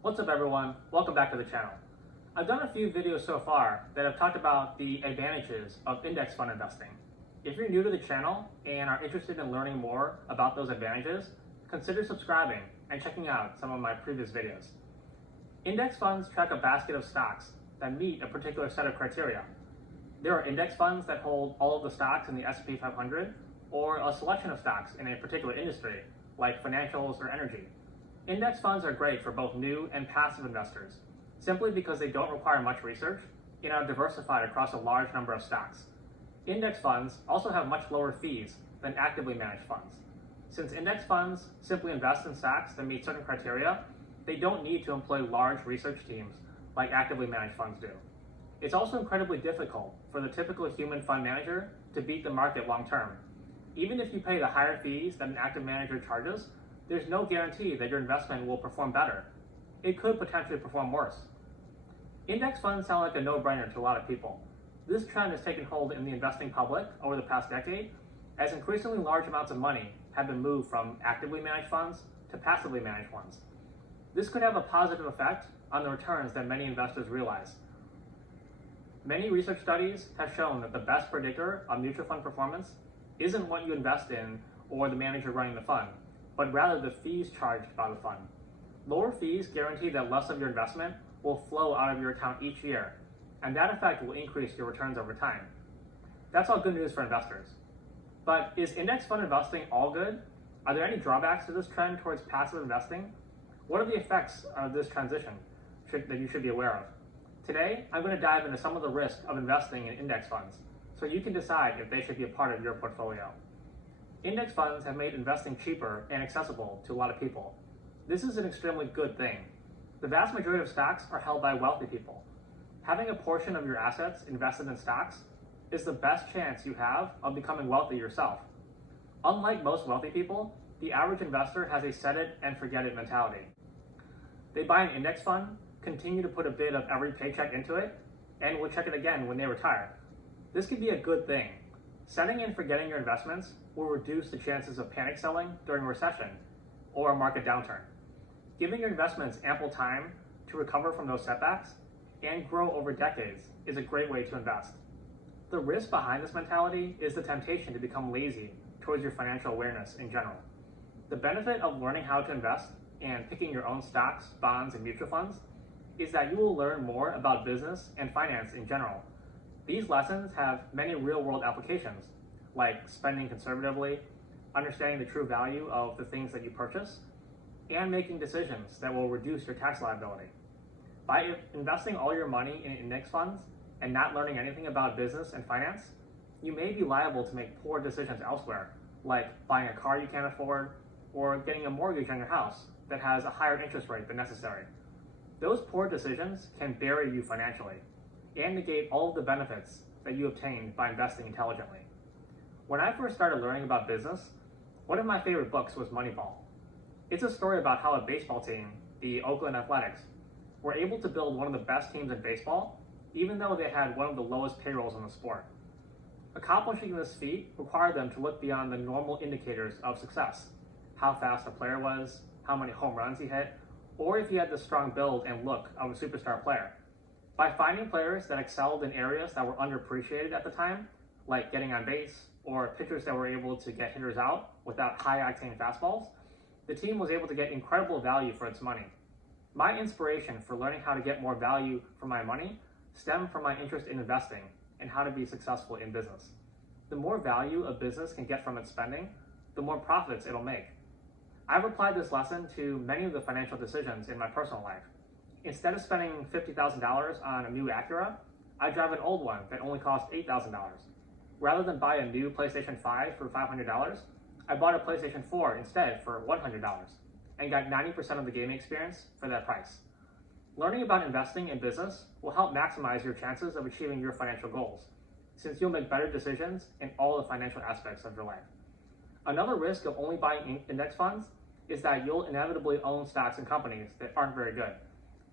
What's up everyone, welcome back to the channel. I've done a few videos so far that have talked about the advantages of index fund investing. If you're new to the channel and are interested in learning more about those advantages, consider subscribing and checking out some of my previous videos. Index funds track a basket of stocks that meet a particular set of criteria. There are index funds that hold all of the stocks in the S&P 500 or a selection of stocks in a particular industry, like financials or energy. Index funds are great for both new and passive investors, simply because they don't require much research and are diversified across a large number of stocks. Index funds also have much lower fees than actively managed funds. Since index funds simply invest in stocks that meet certain criteria, they don't need to employ large research teams like actively managed funds do. It's also incredibly difficult for the typical human fund manager to beat the market long term. Even if you pay the higher fees that an active manager charges, there's no guarantee that your investment will perform better. It could potentially perform worse. Index funds sound like a no-brainer to a lot of people. This trend has taken hold in the investing public over the past decade, as increasingly large amounts of money have been moved from actively managed funds to passively managed ones. This could have a positive effect on the returns that many investors realize. Many research studies have shown that the best predictor of mutual fund performance isn't what you invest in or the manager running the fund, but rather the fees charged by the fund. Lower fees guarantee that less of your investment will flow out of your account each year, and that effect will increase your returns over time. That's all good news for investors. But is index fund investing all good? Are there any drawbacks to this trend towards passive investing? What are the effects of this transition that you should be aware of? Today, I'm going to dive into some of the risks of investing in index funds, so you can decide if they should be a part of your portfolio. Index funds have made investing cheaper and accessible to a lot of people. This is an extremely good thing. The vast majority of stocks are held by wealthy people. Having a portion of your assets invested in stocks is the best chance you have of becoming wealthy yourself. Unlike most wealthy people, the average investor has a set it and forget it mentality. They buy an index fund, continue to put a bit of every paycheck into it, and will check it again when they retire. This can be a good thing. Setting and forgetting your investments will reduce the chances of panic selling during a recession or a market downturn. Giving your investments ample time to recover from those setbacks and grow over decades is a great way to invest. The risk behind this mentality is the temptation to become lazy towards your financial awareness in general. The benefit of learning how to invest and picking your own stocks, bonds, and mutual funds is that you will learn more about business and finance in general. These lessons have many real-world applications, like spending conservatively, understanding the true value of the things that you purchase, and making decisions that will reduce your tax liability. By investing all your money in index funds and not learning anything about business and finance, you may be liable to make poor decisions elsewhere, like buying a car you can't afford or getting a mortgage on your house that has a higher interest rate than necessary. Those poor decisions can bury you financially and negate all of the benefits that you obtained by investing intelligently. When I first started learning about business, one of my favorite books was Moneyball. It's a story about how a baseball team, the Oakland Athletics, were able to build one of the best teams in baseball, even though they had one of the lowest payrolls in the sport. Accomplishing this feat required them to look beyond the normal indicators of success: how fast a player was, how many home runs he hit, or if he had the strong build and look of a superstar player. By finding players that excelled in areas that were underappreciated at the time, like getting on base, or pitchers that were able to get hitters out without high-octane fastballs, the team was able to get incredible value for its money. My inspiration for learning how to get more value for my money stemmed from my interest in investing and how to be successful in business. The more value a business can get from its spending, the more profits it'll make. I've applied this lesson to many of the financial decisions in my personal life. Instead of spending $50,000 on a new Acura, I drive an old one that only costs $8,000. Rather than buy a new PlayStation 5 for $500, I bought a PlayStation 4 instead for $100 and got 90% of the gaming experience for that price. Learning about investing in business will help maximize your chances of achieving your financial goals, since you'll make better decisions in all the financial aspects of your life. Another risk of only buying index funds is that you'll inevitably own stocks in companies that aren't very good.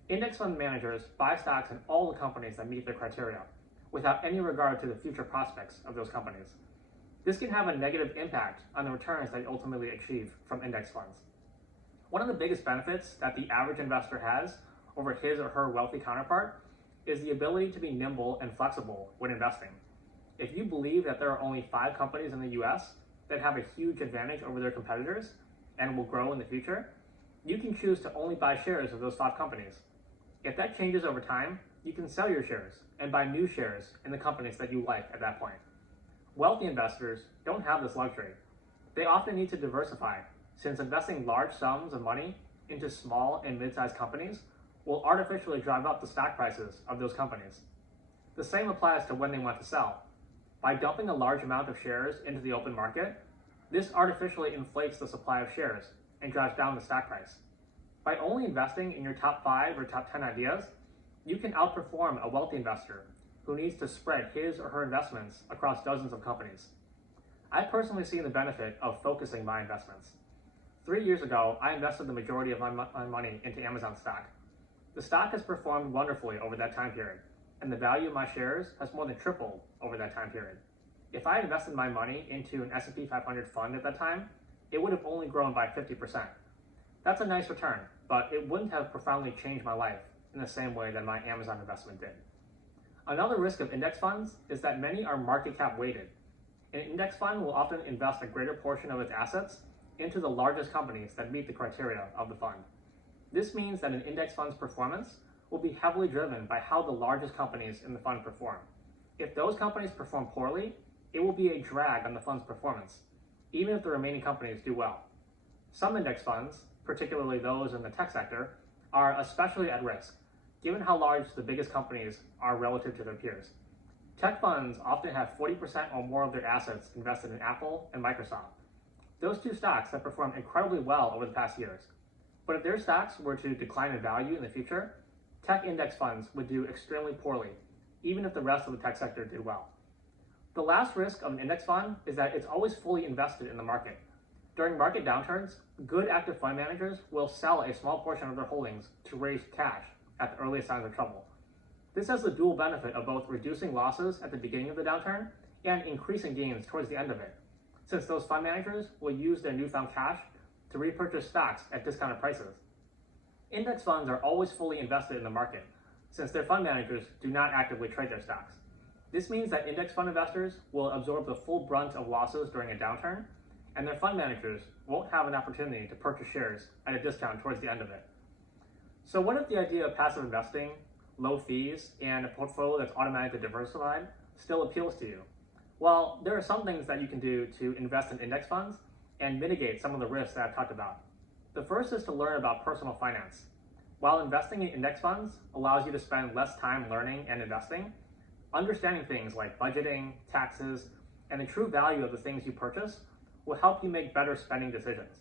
Index fund managers buy stocks in all the companies that meet their criteria, without any regard to the future prospects of those companies. This can have a negative impact on the returns that you ultimately achieve from index funds. One of the biggest benefits that the average investor has over his or her wealthy counterpart is the ability to be nimble and flexible when investing. If you believe that there are only 5 companies in the US that have a huge advantage over their competitors and will grow in the future, you can choose to only buy shares of those 5 companies. If that changes over time, you can sell your shares and buy new shares in the companies that you like at that point. Wealthy investors don't have this luxury. They often need to diversify, since investing large sums of money into small and mid-sized companies will artificially drive up the stock prices of those companies. The same applies to when they want to sell. By dumping a large amount of shares into the open market, this artificially inflates the supply of shares and drives down the stock price. By only investing in your top 5 or top 10 ideas, you can outperform a wealthy investor who needs to spread his or her investments across dozens of companies. I've personally seen the benefit of focusing my investments. 3 years ago, I invested the majority of my money into Amazon stock. The stock has performed wonderfully over that time period, and the value of my shares has more than tripled over that time period. If I had invested my money into an S&P 500 fund at that time, it would have only grown by 50%. That's a nice return, but it wouldn't have profoundly changed my life in the same way that my Amazon investment did. Another risk of index funds is that many are market cap weighted. An index fund will often invest a greater portion of its assets into the largest companies that meet the criteria of the fund. This means that an index fund's performance will be heavily driven by how the largest companies in the fund perform. If those companies perform poorly, it will be a drag on the fund's performance, even if the remaining companies do well. Some index funds, particularly those in the tech sector, are especially at risk, given how large the biggest companies are relative to their peers. Tech funds often have 40% or more of their assets invested in Apple and Microsoft. Those 2 stocks have performed incredibly well over the past years. But if their stocks were to decline in value in the future, tech index funds would do extremely poorly, even if the rest of the tech sector did well. The last risk of an index fund is that it's always fully invested in the market. During market downturns, good active fund managers will sell a small portion of their holdings to raise cash at the earliest signs of trouble. This has the dual benefit of both reducing losses at the beginning of the downturn and increasing gains towards the end of it, since those fund managers will use their newfound cash to repurchase stocks at discounted prices. Index funds are always fully invested in the market, since their fund managers do not actively trade their stocks. This means that index fund investors will absorb the full brunt of losses during a downturn, and their fund managers won't have an opportunity to purchase shares at a discount towards the end of it. So what if the idea of passive investing, low fees, and a portfolio that's automatically diversified still appeals to you? Well, there are some things that you can do to invest in index funds and mitigate some of the risks that I've talked about. The first is to learn about personal finance. While investing in index funds allows you to spend less time learning and investing, understanding things like budgeting, taxes, and the true value of the things you purchase will help you make better spending decisions.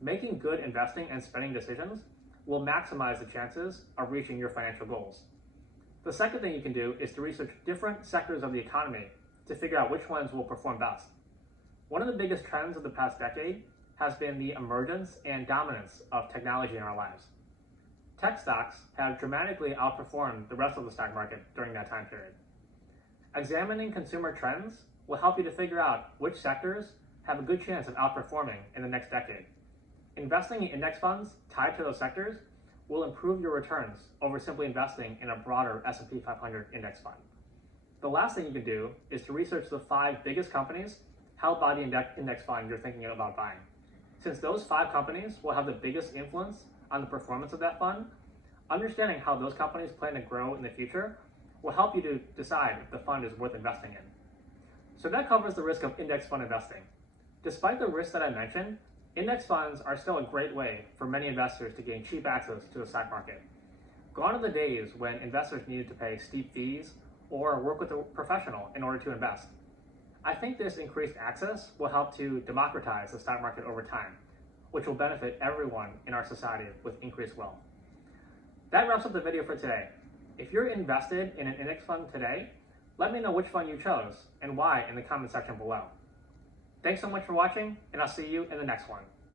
Making good investing and spending decisions will maximize the chances of reaching your financial goals. The second thing you can do is to research different sectors of the economy to figure out which ones will perform best. One of the biggest trends of the past decade has been the emergence and dominance of technology in our lives. Tech stocks have dramatically outperformed the rest of the stock market during that time period. Examining consumer trends will help you to figure out which sectors have a good chance of outperforming in the next decade. Investing in index funds tied to those sectors will improve your returns over simply investing in a broader S&P 500 index fund. The last thing you can do is to research the 5 biggest companies held by the index fund you're thinking about buying. Since those 5 companies will have the biggest influence on the performance of that fund, understanding how those companies plan to grow in the future will help you to decide if the fund is worth investing in. So that covers the risk of index fund investing. Despite the risks that I mentioned, index funds are still a great way for many investors to gain cheap access to the stock market. Gone are the days when investors needed to pay steep fees or work with a professional in order to invest. I think this increased access will help to democratize the stock market over time, which will benefit everyone in our society with increased wealth. That wraps up the video for today. If you're invested in an index fund today, let me know which fund you chose and why in the comment section below. Thanks so much for watching, and I'll see you in the next one.